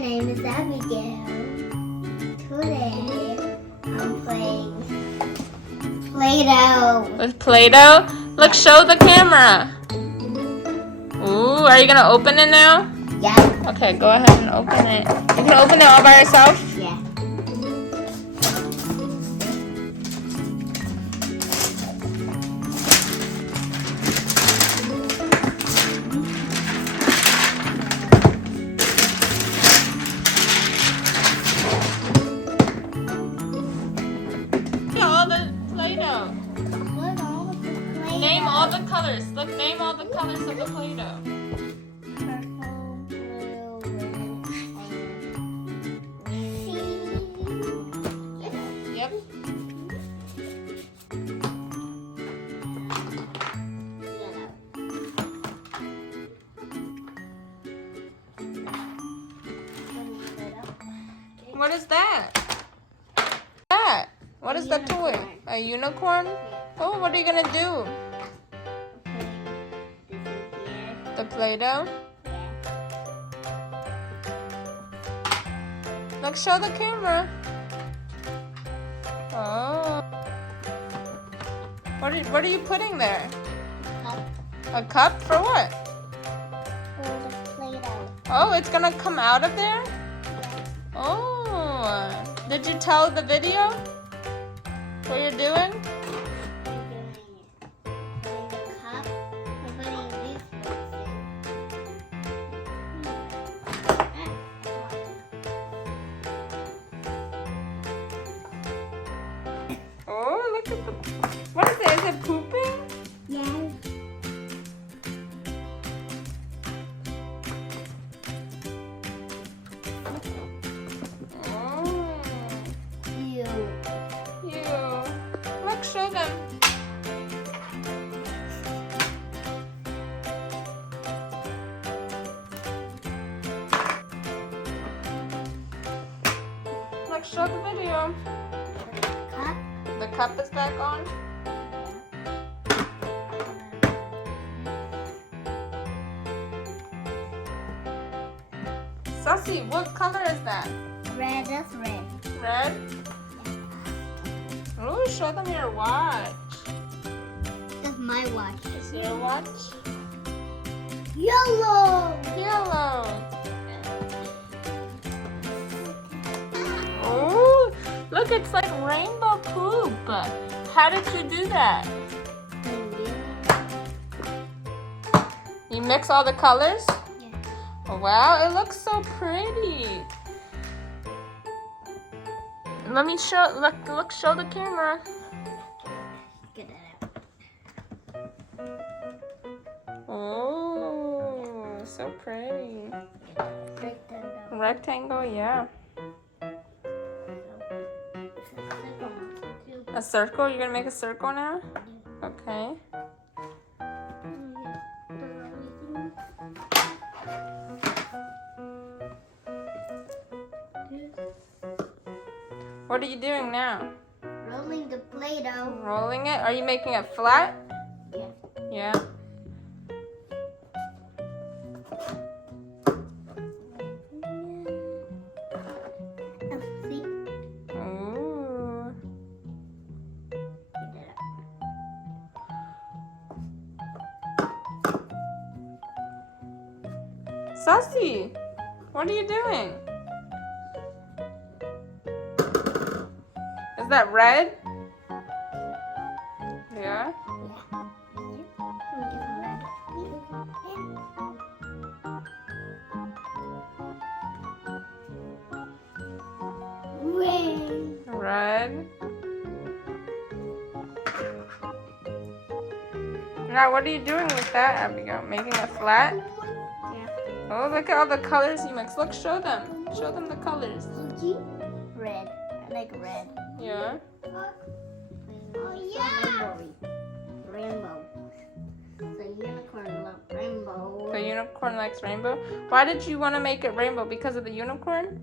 name is Abigail. Today, I'm playing Play-Doh. With Play-Doh? Look, show the camera. Ooh, are you gonna open it now? Yeah. Okay, go ahead and open it. You can open it all by yourself? Yeah. All the Play-Doh. What all the Play-Doh? Name all the colors. Look, name all the colors of the Play-Doh. Purple, blue, red, and Yep. What is that? What is that toy? A unicorn? Oh, what are you gonna do? The Play-Doh? Look, show the camera. Oh. What are you putting there? A cup for what? Oh, it's gonna come out of there? Oh. Did you tell the video what you're doing? Oh, look at the... What is it? Is it pooping? Yes. Oh. Ew. Ew. Look, show them. Look, show the video. Cup. The cup is back on. Sussy, what color is that? Red. That's red. Red? Oh, show them your watch. That's my watch. Is your watch? Yellow. Yellow. Oh, look, it's like rainbow poop. How did you do that? You mix all the colors? Yeah. Oh, wow, it looks so pretty. Let me show, look, show the camera. Get it out. Oh, so pretty. Rectangle. Rectangle, yeah. A circle? You're gonna make a circle now? Okay. What are you doing now? Rolling the Play-Doh. Rolling it? Are you making it flat? Yeah. Yeah. See? Ooh. Get it out. Sussy, what are you doing? Is that red? Yeah. Red. Now, what are you doing with that, Abigail? Making it flat? Yeah. Oh, look at all the colors you mix. Look, show them. Show them the colors. Red. I like red. Yeah. Oh yeah. Rainbow. The unicorn loves rainbow. The unicorn likes rainbow. Why did you want to make it rainbow? Because of the unicorn?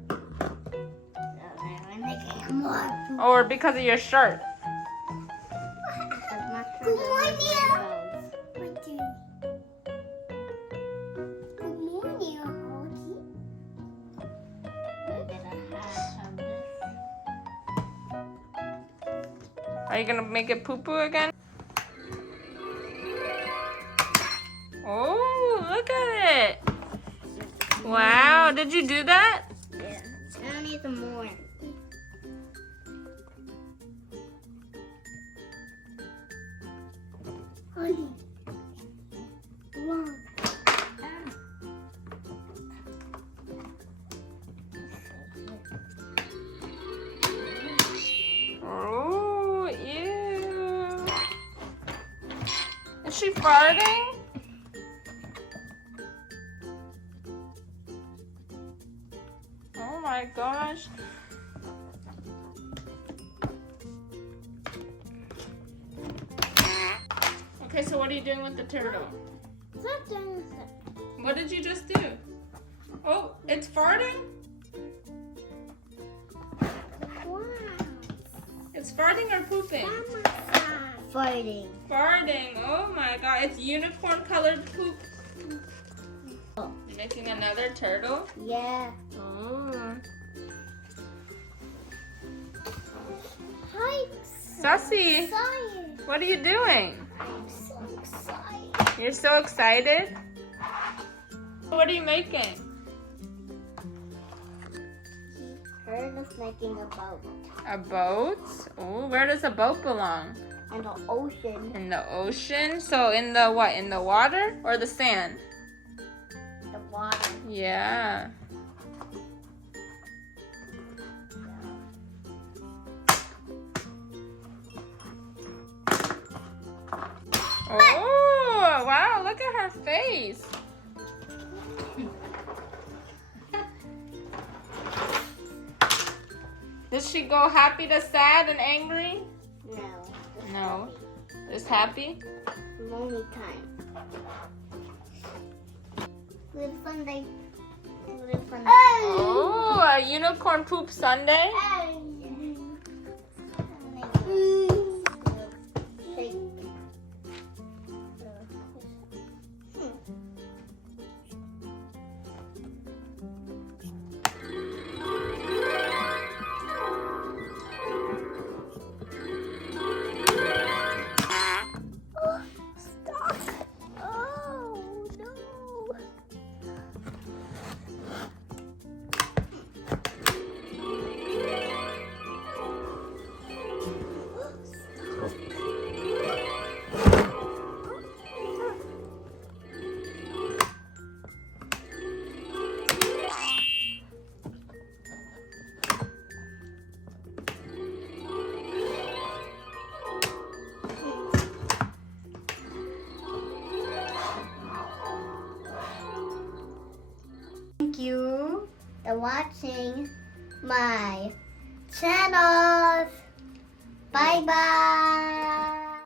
I'm making more. Or because of your shirt? Good morning. Good morning, Hoagie. Are you gonna make it poo-poo again? Oh, look at it. Wow, did you do that? Yeah. I need some more. Honey. One. Oh, ew. Is she farting? Oh my gosh. Okay, so what are you doing with the turtle? What did you just do? Oh, it's farting? Wow. It's farting or pooping? Fighting. Farting. Oh my god, it's unicorn colored poop. Oh. You're making another turtle? Yeah. Oh. Hi. Sassy, Excited. what are you doing? I'm so excited. You're so excited? What are you making? Her is making a boat. A boat? Oh, where does a boat belong? And the ocean. In the ocean? So in the what? In the water or the sand? The water. Yeah. Oh, wow, look at her face. Does she go happy to sad and angry? No. No. Just happy? Lonely time. Live Sunday. Live Sunday. Oh, a unicorn poop Sunday? Shake. Stop. Oh, no. Thank you for watching my channel. Bye bye.